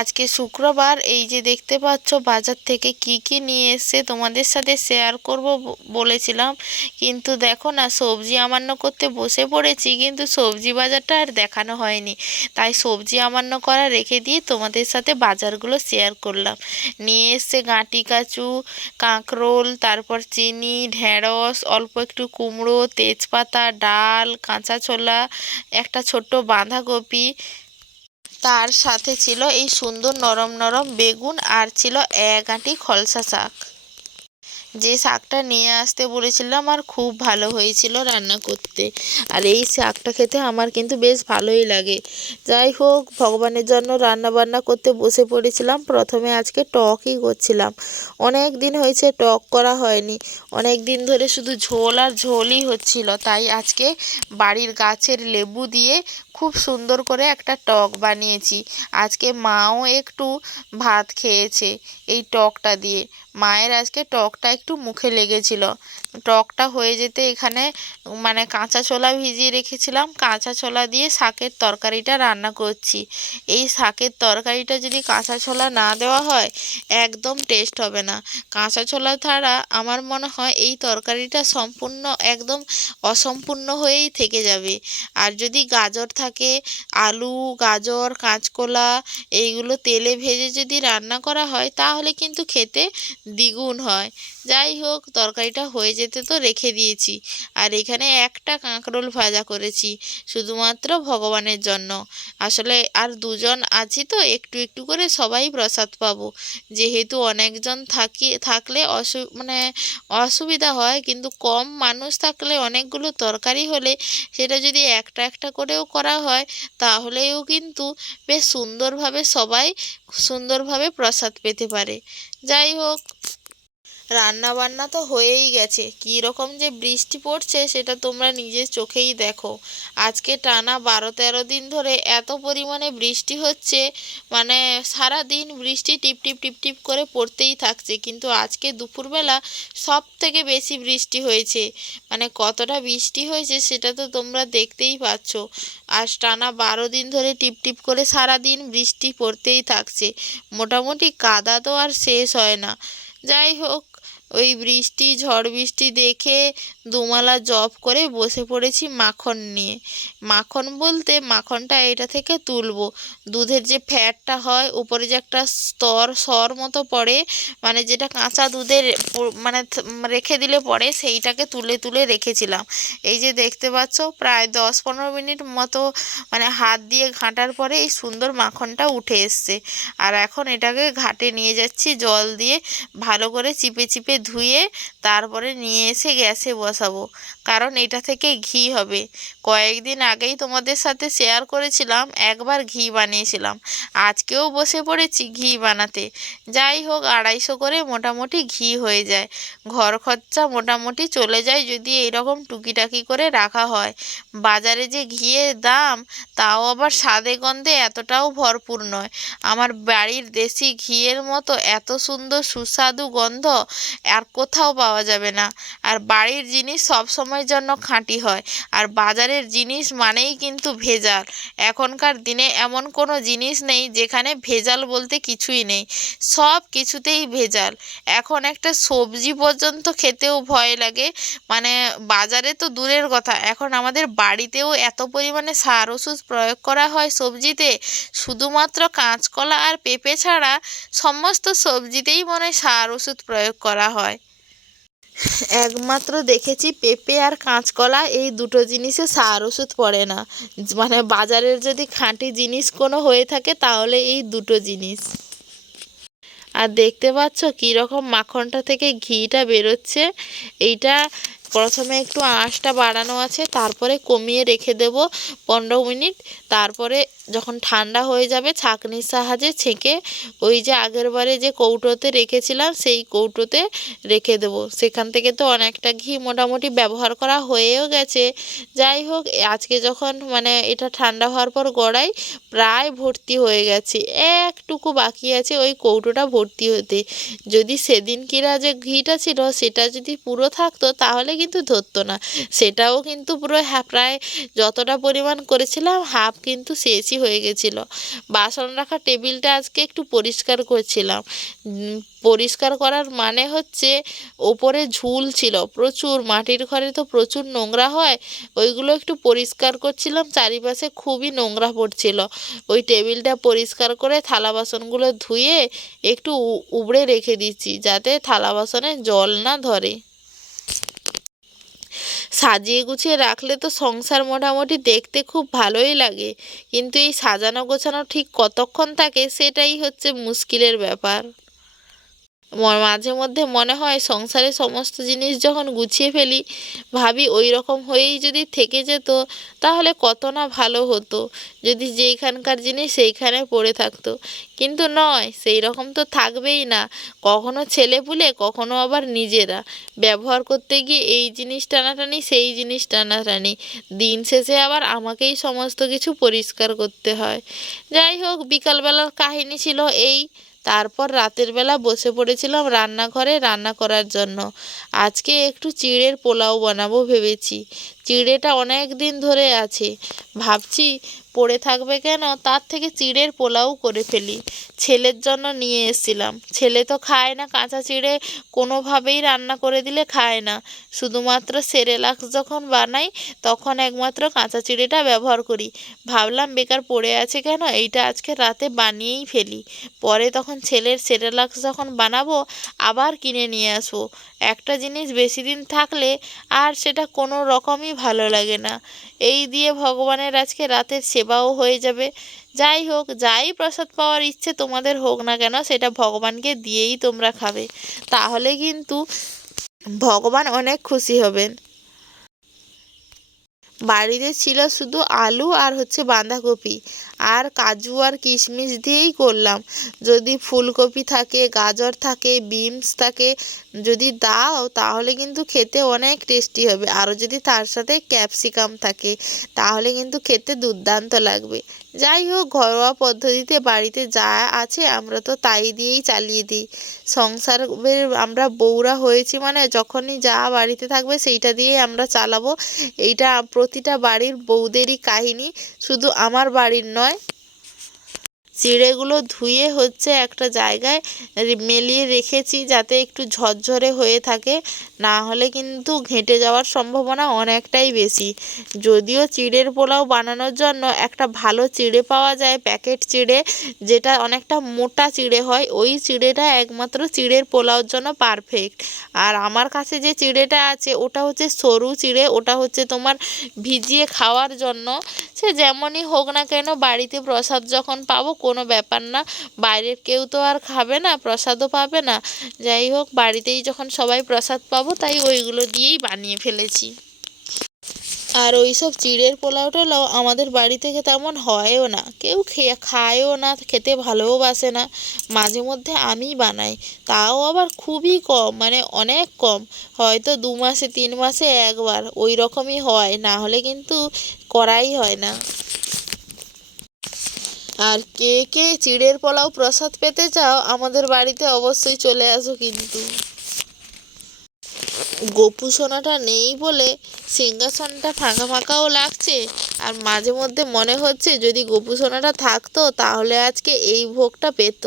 আজকে শুক্রবার, এই যে দেখতে পাচ্ছ বাজার থেকে কি কি নিয়ে এসছে, তোমাদের সাথে শেয়ার করব বলেছিলাম। কিন্তু দেখো না, সবজি আমান্য করতে বসে পড়েছি, কিন্তু সবজি বাজারটা আর দেখানো হয়নি। তাই সবজি আমান্য করা রেখে দিয়ে তোমাদের সাথে বাজারগুলো শেয়ার করলাম। নিয়ে এসছে গাঁটি কাচু, কাঁকরোল, তারপর চিনি, ঢেঁড়স, অল্প একটু কুমড়ো, তেজপাতা, ডাল, কাঁচা ছোলা, একটা ছোট্ট বাঁধাকপি তার সাথে ছিল এই সুন্দর নরম নরম বেগুন আর ছিল এক আঁটি খলসা শাক। যে শাকটা নিয়ে আসতে বলেছিলাম আর খুব ভালো হয়েছিল রান্না করতে। আর এই শাকটা খেতে আমার কিন্তু বেশ ভালোই লাগে। যাই হোক, ভগবানের জন্য রান্না বান্না করতে বসে পড়েছিলাম। প্রথমে আজকে টকই করছিলাম। অনেক দিন হয়েছে টক করা হয়নি। অনেক দিন ধরে শুধু ঝোল আর ঝোলই হচ্ছিল। তাই আজকে বাড়ির গাছের লেবু দিয়ে খুব সুন্দর করে একটা টক বানিয়েছি। আজকে মাও একটু ভাত খেয়েছে এই টকটা দিয়ে। মায়ের আজকে টকটা একটু মুখে লেগেছিল। টকটা হয়ে যেতে এখানে মানে কাঁচা ছোলা ভিজিয়ে রেখেছিলাম। কাঁচা ছোলা দিয়ে শাকের তরকারিটা রান্না করছি। এই শাকের তরকারিটা যদি কাঁচা ছোলা না দেওয়া হয়, একদম টেস্ট হবে না। কাঁচা ছোলা ছাড়া আমার মনে হয় এই তরকারিটা সম্পূর্ণ একদম অসম্পূর্ণ হয়েই থেকে যাবে। আর যদি গাজর থাকে আলু, গাজর, কাঁচকলা, এইগুলো তেলে ভেজে যদি রান্না করা হয়, তাহলে কিন্তু খেতে দ্বিগুণ হয়। যাই হোক, তরকারিটা হয়ে যেতে তো রেখে দিয়েছি। আর এখানে একটা কাঁকরোল ভাজা করেছি, শুধুমাত্র ভগবানের জন্য। আসলে আর দুজন আছি তো, একটু একটু করে সবাই প্রসাদ পাবো। যেহেতু অনেকজন থাকি, থাকলে অসু মানে অসুবিধা হয়, কিন্তু কম মানুষ থাকলে অনেকগুলো তরকারি হলে সেটা যদি একটা একটা করেও করা হয়, তাহলেও কিন্তু বেশ সুন্দরভাবে সবাই সুন্দরভাবে প্রসাদ পেতে পারে। যাই হোক রান্না বান্না তো হয়েই গেছে। কী রকম যে বৃষ্টি পড়ছে সেটা তোমরা নিজের চোখেই দেখো। আজকে টানা বারো তেরো দিন ধরে এত পরিমাণে বৃষ্টি হচ্ছে মানে সারা দিন বৃষ্টি টিপ টিপ টিপ টিপ করে পড়তেই থাকছে। কিন্তু আজকে দুপুরবেলা সব থেকে বেশি বৃষ্টি হয়েছে। মানে কতটা বৃষ্টি হয়েছে সেটা তো তোমরা দেখতেই পাচ্ছ। আজ টানা বারো দিন ধরে টিপ টিপ করে সারা দিন বৃষ্টি পড়তেই থাকছে। মোটামুটি কাদা তো আর শেষ হয় না। যাই হোক ওই বৃষ্টি, ঝড় বৃষ্টি দেখে দুমালা জব করে বসে পড়েছি মাখন নিয়ে। মাখন বলতে মাখনটা এটা থেকে তুলবো। দুধের যে ফ্যাটটা হয়, উপরে যে একটা স্তর, সর মতো পড়ে মানে যেটা কাঁচা দুধের মানে রেখে দিলে পরে সেইটাকে তুলে তুলে রেখেছিলাম। এই যে দেখতে পাচ্ছ, প্রায় দশ পনেরো মিনিট মতো মানে হাত দিয়ে ঘাঁটার পরে এই সুন্দর মাখনটা উঠে এসছে। আর এখন এটাকে ঘাটে নিয়ে যাচ্ছি, জল দিয়ে ভালো করে চিপে চিপে ধুয়ে তারপরে নিয়ে এসে গ্যাসে বসাবো। কারণ এটা থেকে ঘি হবে। কয়েকদিন আগেই তোমাদের সাথে শেয়ার করেছিলাম, একবার ঘি বানিয়েছিলাম। আজকেও বসে পড়েছি ঘি বানাতে। যাই হোক, আড়াইশো করে মোটামুটি ঘি হয়ে যায়। ঘর খরচা মোটামুটি চলে যায় যদি এইরকম টুকিটাকি করে রাখা হয়। বাজারে যে ঘিয়ের দাম, তাও আবার স্বাদে গন্ধে এতটাও ভরপুর নয়। আমার বাড়ির দেশি ঘিয়ের মতো এত সুন্দর সুস্বাদু গন্ধ আর কোথাও পাওয়া যাবে না। আর বাড়ির জিনিস সব সময়ের জন্য খাঁটি হয়। আর বাজারের জিনিস মানেই কিন্তু ভেজাল। এখনকার দিনে এমন কোনো জিনিস নেই যেখানে ভেজাল বলতে কিছুই নেই। সব কিছুতেই ভেজাল। এখন একটা সবজি পর্যন্ত খেতেও ভয় লাগে। মানে বাজারে তো দূরের কথা। এখন আমাদের বাড়িতেও এত পরিমাণে সার ওষুধ প্রয়োগ করা হয় সবজিতে। শুধুমাত্র কাঁচকলা আর পেঁপে ছাড়া সমস্ত সবজিতেই মনে হয় সার ওষুধ প্রয়োগ করা হয়। একমাত্র দেখেছি পেঁপে আর কাঁচকলা, এই দুটো জিনিসে সার ওষুধ পড়ে না। মানে বাজারের যদি খাঁটি জিনিস কোনো হয়ে থাকে, তাহলে এই দুটো জিনিস। আর দেখতে পাচ্ছ কীরকম মাখনটা থেকে ঘিটা বেরোচ্ছে? এইটা প্রথমে একটু আঁচটা বাড়ানো আছে, তারপরে কমিয়ে রেখে দেব পনেরো মিনিট। তারপরে যখন ঠান্ডা হয়ে যাবে, ছাঁকনির সাহায্যে ছেঁকে ওই যে আগের বারে যে কৌটোতে রেখেছিলাম, সেই কৌটোতে রেখে দেব। সেখান থেকে তো অনেকটা ঘি মোটামুটি ব্যবহার করা হয়েও গেছে। যাই হোক, আজকে যখন মানে এটা ঠান্ডা হওয়ার পর গড়াই, প্রায় ভর্তি হয়ে গেছে। একটুকু বাকি আছে ওই কৌটোটা ভর্তি হতে। যদি সেদিন কিরা যে ঘিটা ছিল, সেটা যদি পুরো থাকতো, তাহলে কিন্তু ধরতো না। সেটাও কিন্তু পুরো হ্যাঁ প্রায় যতটা পরিমাণ করেছিলাম, হাফ কিন্তু শেষই হয়ে গেছিল। বাসন রাখা টেবিলটা আজকে একটু পরিষ্কার করছিলাম। পরিষ্কার করার মানে হচ্ছে ওপরে ঝুল ছিল, প্রচুর। মাটির ঘরে তো প্রচুর নোংরা হয়, ওইগুলো একটু পরিষ্কার করছিলাম, চারিপাশে খুবই নোংরা পড়ছিল। ওই টেবিলটা পরিষ্কার করে থালা বাসনগুলো ধুয়ে একটু উবড়ে রেখে দিচ্ছি, যাতে থালা বাসনে জল না ধরে। সাজিয়ে গুছিয়ে রাখলে তো সংসার মোটামুটি দেখতে খুব ভালোই লাগে। কিন্তু এই সাজানো গোছানো ঠিক কতক্ষণ থাকে সেটাই হচ্ছে মুশকিলের ব্যাপার। মাঝে মধ্যে মনে হয় সংসারে সমস্ত জিনিস যখন গুছিয়ে ফেলি, ভাবি ওই রকম হয়েই যদি থেকে যেত, তাহলে কত না ভালো হতো। যদি যেইখানকার জিনিস সেইখানে পড়ে থাকতো। কিন্তু নয় সেই রকম তো থাকবেই না। কখনো ছেলে পুলে, কখনো আবার নিজেরা। ব্যবহার করতে গিয়ে এই জিনিস টানাটানি, সেই জিনিস টানাটানি। দিন শেষে আবার আমাকেই সমস্ত কিছু পরিষ্কার করতে হয়। যাই হোক, বিকালবেলার কাহিনী ছিল এই। তারপর রাতের বেলা বসে পড়েছিলাম রান্নাঘরে রান্না করার জন্য। আজকে একটু চিড়ের পোলাও বানাবো ভেবেছি। চিড়েটা অনেক দিন ধরে আছে। ভাবছি পড়ে থাকবে কেন? তার থেকে চিড়ের পোলাও করে ফেলি। ছেলের জন্য নিয়ে এসেছিলাম। ছেলে তো খায় না, কাঁচা চিড়ে কোনোভাবেই রান্না করে দিলে খায় না। শুধুমাত্র সেরেলাক্স যখন বানাই, তখন একমাত্র কাঁচা চিড়েটা ব্যবহার করি। ভাবলাম বেকার পড়ে আছে কেন? এইটা আজকে রাতে বানিয়েই ফেলি। পরে তখন ছেলের সেরেলাক্স যখন বানাবো, আবার কিনে নিয়ে আসব। একটা জিনিস বেশি দিন থাকলে আর সেটা কোনো রকমই ভালো লাগে না। এই দিয়ে ভগবানের আজকে রাতের সেবাও হয়ে যাবে। যাই হোক, যাই প্রসাদ পাওয়ার ইচ্ছে তোমাদের হোক না কেন, সেটা ভগবানকে দিয়েই তোমরা খাবে। তাহলে কিন্তু ভগবান অনেক খুশি হবেন। বাড়িতে ছিল শুধু আলু আর হচ্ছে বাঁধাকপি। আর কাজু আর কিশমিশ দিয়েই করলাম। যদি ফুলকপি থাকে, গাজর থাকে, বিনস থাকে, যদি দাও তাহলে কিন্তু খেতে অনেক টেস্টি হবে। আরও যদি তার সাথে ক্যাপসিকাম থাকে, তাহলে কিন্তু খেতে দুর্দান্ত লাগবে। যাই হোক ঘরোয়া পদ্ধতিতে বাড়িতে যা আছে আমরা তো তাই দিয়েই চালিয়ে দিই। সংসার আমরা বউরা হয়েছি মানে যখনই যা বাড়িতে থাকবে সেইটা দিয়েই আমরা চালাবো। এইটা প্রতিটা বাড়ির বউদেরই কাহিনী। শুধু আমার বাড়ির নয় চিড়েগুলো ধুয়ে হচ্ছে একটা জায়গায় মেলিয়ে রেখেছি যাতে একটু ঝরঝরে হয়ে থাকে। না হলে কিন্তু ঘেঁটে যাওয়ার সম্ভাবনা অনেকটাই বেশি। যদিও চিড়ের পোলাও বানানোর জন্য একটা ভালো চিড়ে পাওয়া যায়, প্যাকেট চিড়ে, যেটা অনেকটা মোটা চিড়ে হয়, ওই চিড়েটা একমাত্র চিড়ের পোলাওর জন্য পারফেক্ট আর আমার কাছে যে চিড়েটা আছে, ওটা হচ্ছে সরু চিড়ে, ওটা হচ্ছে তোমার ভিজিয়ে খাওয়ার জন্য। সে যেমনই হোক না কেন, বাড়িতে প্রসাদ যখন পাবো কোনো ব্যাপার না। বাইরের কেউ তো আর খাবে না, প্রসাদও পাবে না। যাই হোক, বাড়িতেই যখন সবাই প্রসাদ পাবো, তাই ওইগুলো দিয়েই বানিয়ে ফেলেছি। আর ওই সব চিড়ের পোলাও টোলাও আমাদের বাড়ি থেকে তেমন হয়ও না। কেউ খেয়ে, খায়ও না, খেতে ভালোও-বাসে না। মাঝে মধ্যে আমিই বানাই। তাও আবার খুবই কম মানে অনেক কম। হয়তো দু মাসে, তিন মাসে একবার ওই রকমই হয়। না হলে কিন্তু করাই হয় না। আর কে কে চিড়ের পোলাও প্রসাদ পেতে চাও, আমাদের বাড়িতে অবশ্যই চলে আসো কিন্তু। গোপু সোনাটা নেই বলে সিংহাসনটা ফাঁকা ফাঁকাও লাগছে, আর মাঝে মধ্যে মনে হচ্ছে যদি গোপু সোনাটা থাকতো তাহলে আজকে এই ভোগটা পেত।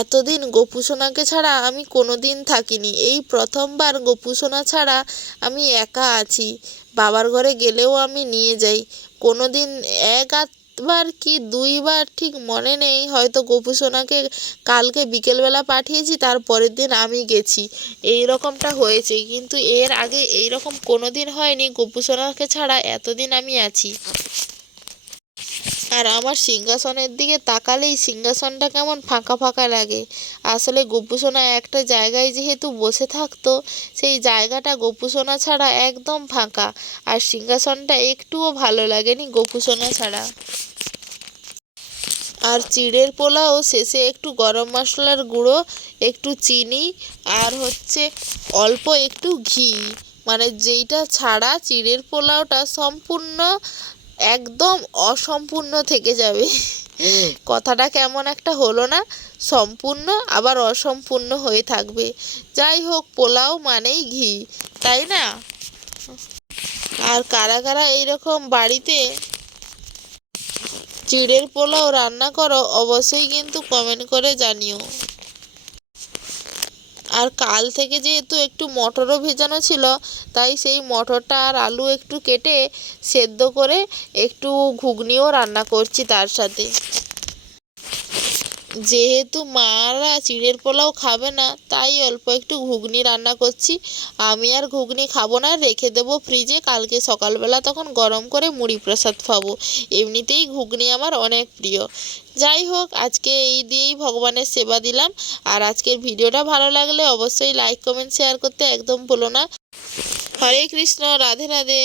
এতদিন গোপু সোনাকে ছাড়া আমি কোনো দিন থাকিনি। এই প্রথমবার গোপু সোনা ছাড়া আমি একা আছি। বাবার ঘরে গেলেও আমি নিয়ে যাই। কোনো দিন এক আধবার কি দুইবার ঠিক মনে নেই। হয়তো গোপু সোনাকে কালকে বিকেলবেলা পাঠিয়েছি, তার পরের দিন আমি গেছি। এই রকমটা হয়েছে। কিন্তু এর আগে এই রকম কোনো দিন হয়নি। গোপু সোনাকে ছাড়া এতদিন আমি আছি। আর আমার সিংহাসনের দিকে তাকালেই সিংহাসনটা কেমন ফাঁকা ফাঁকা লাগে। আসলে গোপুসোনা একটা জায়গায় যেহেতু বসে থাকতো, সেই জায়গাটা গোপুসোনা ছাড়া একদম ফাঁকা। আর সিংহাসনটা একটুও ভালো লাগেনি গোপুসোনা ছাড়া। আর চিড়ের পোলাও শেষে একটু গরম মশলার গুঁড়ো, একটু চিনি, আর হচ্ছে অল্প একটু ঘি। মানে যেইটা ছাড়া চিড়ের পোলাওটা সম্পূর্ণ একদম অসম্পূর্ণ থেকে যাবে। কথাটা কেমন একটা হলো না, সম্পূর্ণ আবার অসম্পূর্ণ হয়ে থাকবে। যাই হোক, পোলাও মানেই ঘি, তাই না? আর কারা কারা এইরকম বাড়িতে চিড়ের পোলাও রান্না করো, অবশ্যই কিন্তু কমেন্ট করে জানিও। আর কাল থেকে যেহেতু একটু মটরও ভেজানো ছিল, তাই সেই মটরটা আর আলু একটু কেটে সেদ্ধ করে একটু ঘুগনিও রান্না করছি তার সাথে। যেহেতু মারা চিড়ের পোলাও খাবে না, তাই অল্প একটু ঘুগনি রান্না করছি। আমি আর ঘুগনি খাব না, রেখে দেবো ফ্রিজে, কালকে সকালবেলা তখন গরম করে মুড়ি প্রসাদ খাব। এমনিতেই ঘুগনি আমার অনেক প্রিয়। যাই হোক, আজকে এই দিয়েই ভগবানের সেবা দিলাম। আর আজকের ভিডিওটা ভালো লাগলে অবশ্যই লাইক কমেন্ট শেয়ার করতে একদম ভুলো না। হরে কৃষ্ণ, রাধে রাধে।